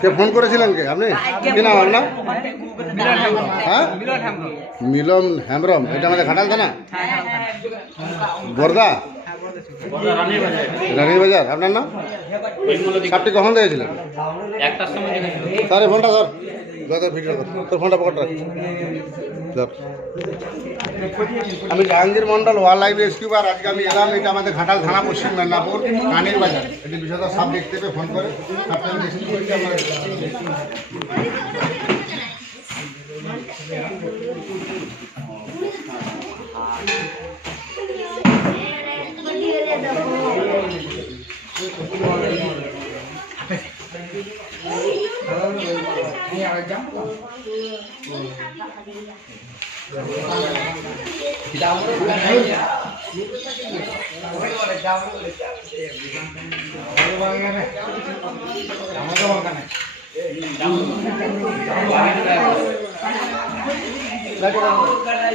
কে phone করেছিলেন কে? আপনি? কি নাম আপনার? হ্যাঁ? মিলন হেমব্রম। এটা আমাদের ঘাটাল থানা? বর্দা? রানীর বাজার। আপনার নাম? সাপটি কখন দিয়েছিলেন তার ফোনটা ধর। আমি জাহাঙ্গীর মন্ডল ওয়াইল্ড লাইফ আর আজকে আমি এলাম। এটা আমাদের ঘাটাল থানা, পশ্চিম মেদিনীপুর কানির বাজার। এটি বিষয়টা সাপ দেখতে পেয়ে ফোন করে। nhà là chấm rồi đâu thì đau đấy cái này nhỉ cái này đau cái này đau cái này Đấy, đâu cái này.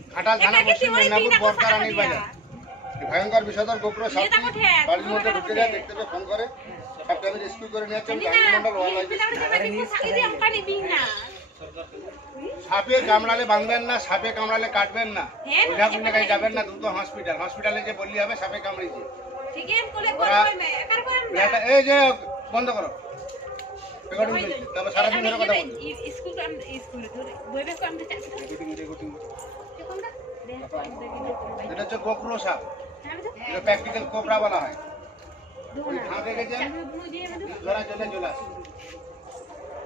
Ghatal থানা পশ্চিম মেদিনীপুর বর্দা রানীর বাজার ভয়ঙ্কর বিষধর গোপ্র সাপটি বাড়ির মধ্যে ঢুকে যায় দেখতে পেয়ে ফোন করে সাপটা আমি রেস্কিউ করে নিয়ে মন্ডল সাপে কামড়ালে বাঁধবেন না সাপে কামড়ালে কাটবেন না জায়গায় যাবেন না দ্রুত হসপিটাল হসপিটালে যে বললি হবে সাপে কামড়িয়েছে এটা- এই যে বন্ধ করো তারপর সারাদিন ধরে কথা বলবি এটা হচ্ছে গোপ্র সাপ এটা প্র্যাকটিক্যাল কোবরা বলা হয়। ওই ঘা দেখেছেন ধরা চলে চলে আসে।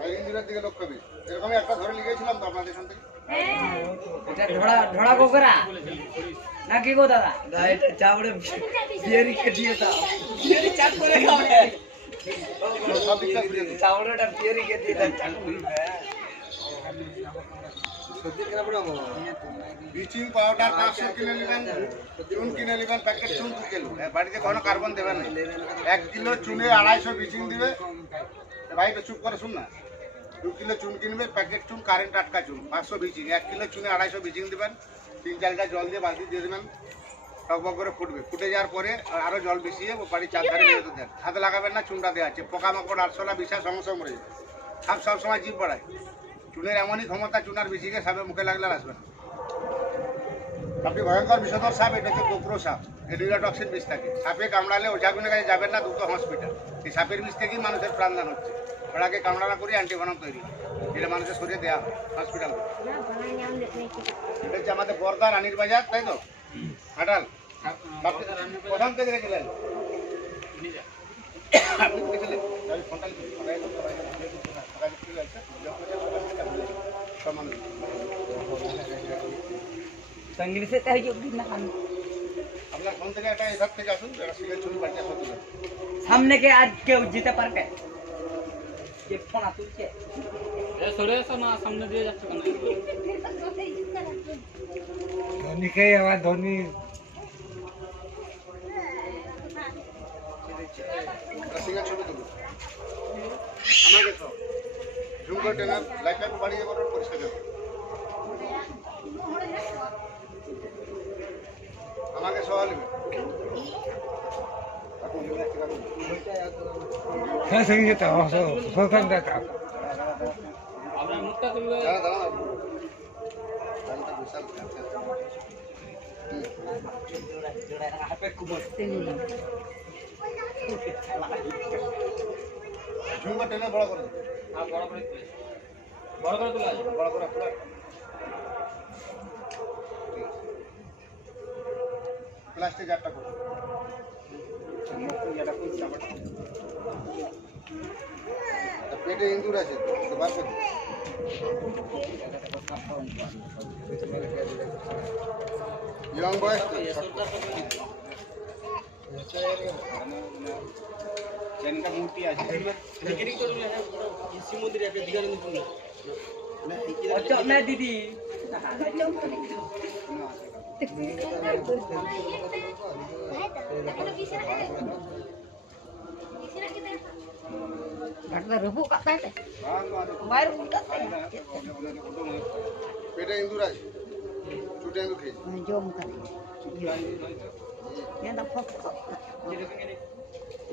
আর দিকে লক্ষ্য বেশ এরকম একটা ধরে লিখেছিলাম তো আপনাদের এখান থেকে এটা ঢোড়া ঢোড়া গোকরা না কি গো দাদা? চাবড়ে বিয়ারি কেটিয়ে দাও। বিয়ারি চাট করে খাবে। চাবড়েটা বিয়ারি কেটিয়ে দাও। চাট ব্লিচিং পাউডার পাঁচশো কিনে নেবেন চুন কিনে নেবেন প্যাকেট চুন দু কিলো। বাড়িতে কোনো কার্বন দেবেন না। এক কিলো চুনে আড়াইশো ব্লিচিং দিবে। এ, ভাই চুপ করে শুন না। দু কিলো চুন কিনবে প্যাকেট চুন কারেন্ট আটকা চুন পাঁচশো ব্লিচিং এক কিলো চুনে আড়াইশো ব্লিচিং দিবেন। তিন চার লিটার জল দিয়ে বালতি দিয়ে দেবেন। টকবক করে ফুটবে। ফুটে যাওয়ার পরে আরও জল মিশিয়ে বাড়ির চারধারে মেরে দেন। হাতে লাগাবেন না চুনটা দেওয়া আছে। পোকামাকড় আরশোলা বিশাল সমস্যা মরে যাবে সাপ সবসময় জীব বাড়ায়। চুনের এমনই ক্ষমতা চুনার বেশিকে সাপে মুখে লাগলে আসবে না। আপনি ভয়ঙ্কর বিষধর সাপ এটা হচ্ছে গোপ্রো সাপ। এডিলাটক্সিন বিষ থাকে। সাপে কামড়ালে ওঝাগুনের কাছে যাবেন না দ্রুত হসপিটাল এই সাপের বিষ থেকেই মানুষের প্রাণদান হচ্ছে। ওটাকে কামড়ানা করে অ্যান্টিভেনম তৈরি। যেটা মানুষের শরীরে দেওয়া হয় হসপিটাল এটা হচ্ছে আমাদের বর্দা রানীর বাজার তাই তো? হাটাল প্রথম থেকে রেখেছিলেন আপনি দেখেছিলেন? ফোনটা লিখে দিই। ফাঁকায় করতে পারি না। ফাঁকায় করতে যাচ্ছে। সব মানুষ সঙ্গীত সে তাই যোগ না খান আপনার ফোন থেকে একটা এধার থেকে আসুন একটা সিলের ছবি বাড়িতে আসুন দিবেন। সামনে কে আজ কেউ যেতে পারবে যে ফোন তুলছে এ সরে এসো না সামনে দিয়ে যাচ্ছে কেন ধোনিকে আবার ধোনি একটা সিলের ছবি জুম করে টেনে লাইটটা একটু বাড়িয়ে করুন পরিষ্কার করুন আমাকে সবাই নেবেন এখন জীবনের থেকে আসুন। হ্যাঁ সঙ্গে যেতে সন্তান দেখা আপনার মুখটা তুলবে দাঁড়া দাঁড়া না। গাড়িটা বিশাল আচ্ছা, আচ্ছা। ঝুমকো টেনে বড় করে দে। আর বড় করে তুলে। বড় করে তুলে আছে বড় করে পুরো প্লাস্টিক একটা করে তা পেটে ইন্দুর আছে তো বার করে দে। ইয়ং বয়স তো ज्यांना मूर्ती आहे मंदिर आपल्या Jom. Yang tak fokus.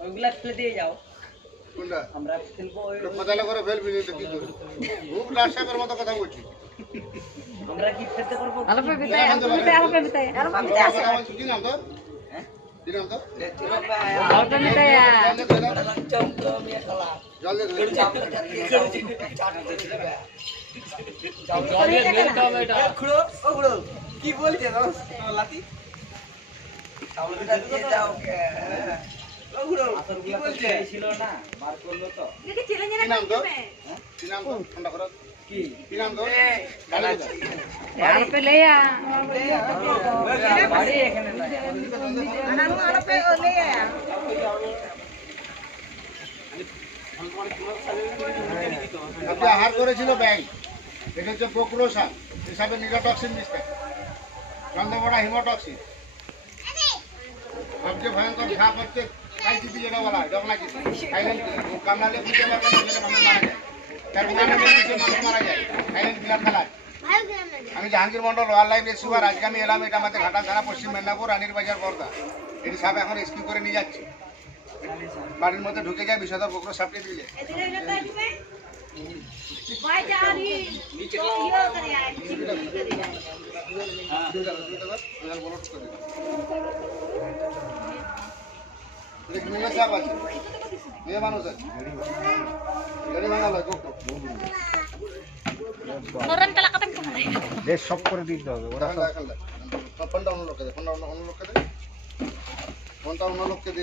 ওগুলা ফেলে দিয়ে যাও কোনটা আমরা ওটা পাতালে করে ফেলবি কি করবি খুব মতো কথা বলছি আমরা পারব নাম কি বলছে ছিল না মার করলো তো কি নাম তো কি নাম তো ঠান্ডা করো কি কি নাম তো Kalau pe le ya. বাড়ি এখানে নাই Kalau pe le ya. আজকে আহার করেছিল ব্যাংক এটা হচ্ছে পোক্রোসা হিসাবে নিরোটক্সিন মিস্টেক চন্দ্রবড়া হিমোটক্সিন সবচেয়ে ভয়ঙ্কর সাপ হচ্ছে কাইচিপি যেটা বলা জগনাচি থাইল্যান্ড কামড়ালে বুঝতে পারবে যেটা মানুষ মারা যায়। তার মানে মানুষ মারা যায়। থাইল্যান্ড বিলার খেলায় আমি Jahangir Mondal wild life rescuer আজকে আমি এলাম এটা আমাদের ঘাটা থানা পশ্চিম মেদিনীপুর রানীর বাজার বর্দা। এটি সাপ এখন রেস্কিউ করে নিয়ে যাচ্ছে। বাড়ির মধ্যে ঢুকে যায় বিষধর পোক্রো সাপটি দিয়ে যায়। মেয়ে সাপ আছে। মেয়ে মানুষ আছে। গাড়ি ভাঙা লয়, সব করে দিতে হবে ওরা ফোনটা অন্য লোককে দে ফোনটা অন্য লোককে দে ফোনটা অন্য লোককে দে.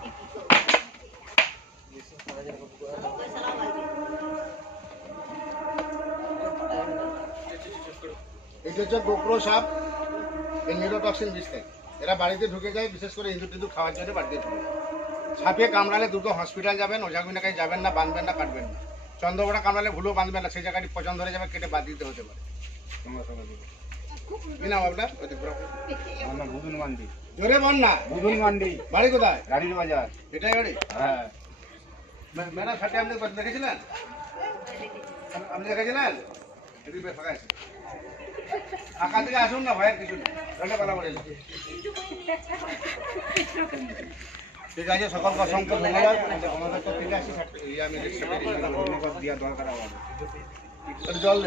এটা হচ্ছে গোপ্রো সাপ এই নিরোটক্সিন বিষ থাকে এরা বাড়িতে ঢুকে যায় বিশেষ করে ইঁদুর টিঁদুর খাওয়ার জন্য বাড়িতে ঢুকে যায়। সাপে কামড়ালে দুটো হসপিটাল যাবেন ওঝাগুনা কাছে যাবেন না বাঁধবেন না কাটবেন না। চন্দ্রবড়া কামড়ালে ভুলেও বাঁধবেন না সেই জায়গাটি পছন্দ ধরে যাবে কেটে বাদ দিতে হতে পারে। সঙ্গে সঙ্গে দিবে। কি নাম আপনার? বুধুন মান্ডি। জোরে বল না। বুধুন মান্ডি। বাড়ি কোথায়? গাড়ির বাজার। এটাই বাড়ি? হ্যাঁ। মা- ম্যাডাম ছাটে আপনি দেখেছিলেন? আপনি দেখেছিলেন? বেশ ফাঁকা আছে। ফাঁকা থেকে আসুন না ভাইয়ের কিছু নেই পালা পড়ে ঠিক আছে, সকলকে অসংখ্য ধন্যবাদ। ইয়ে আমি জল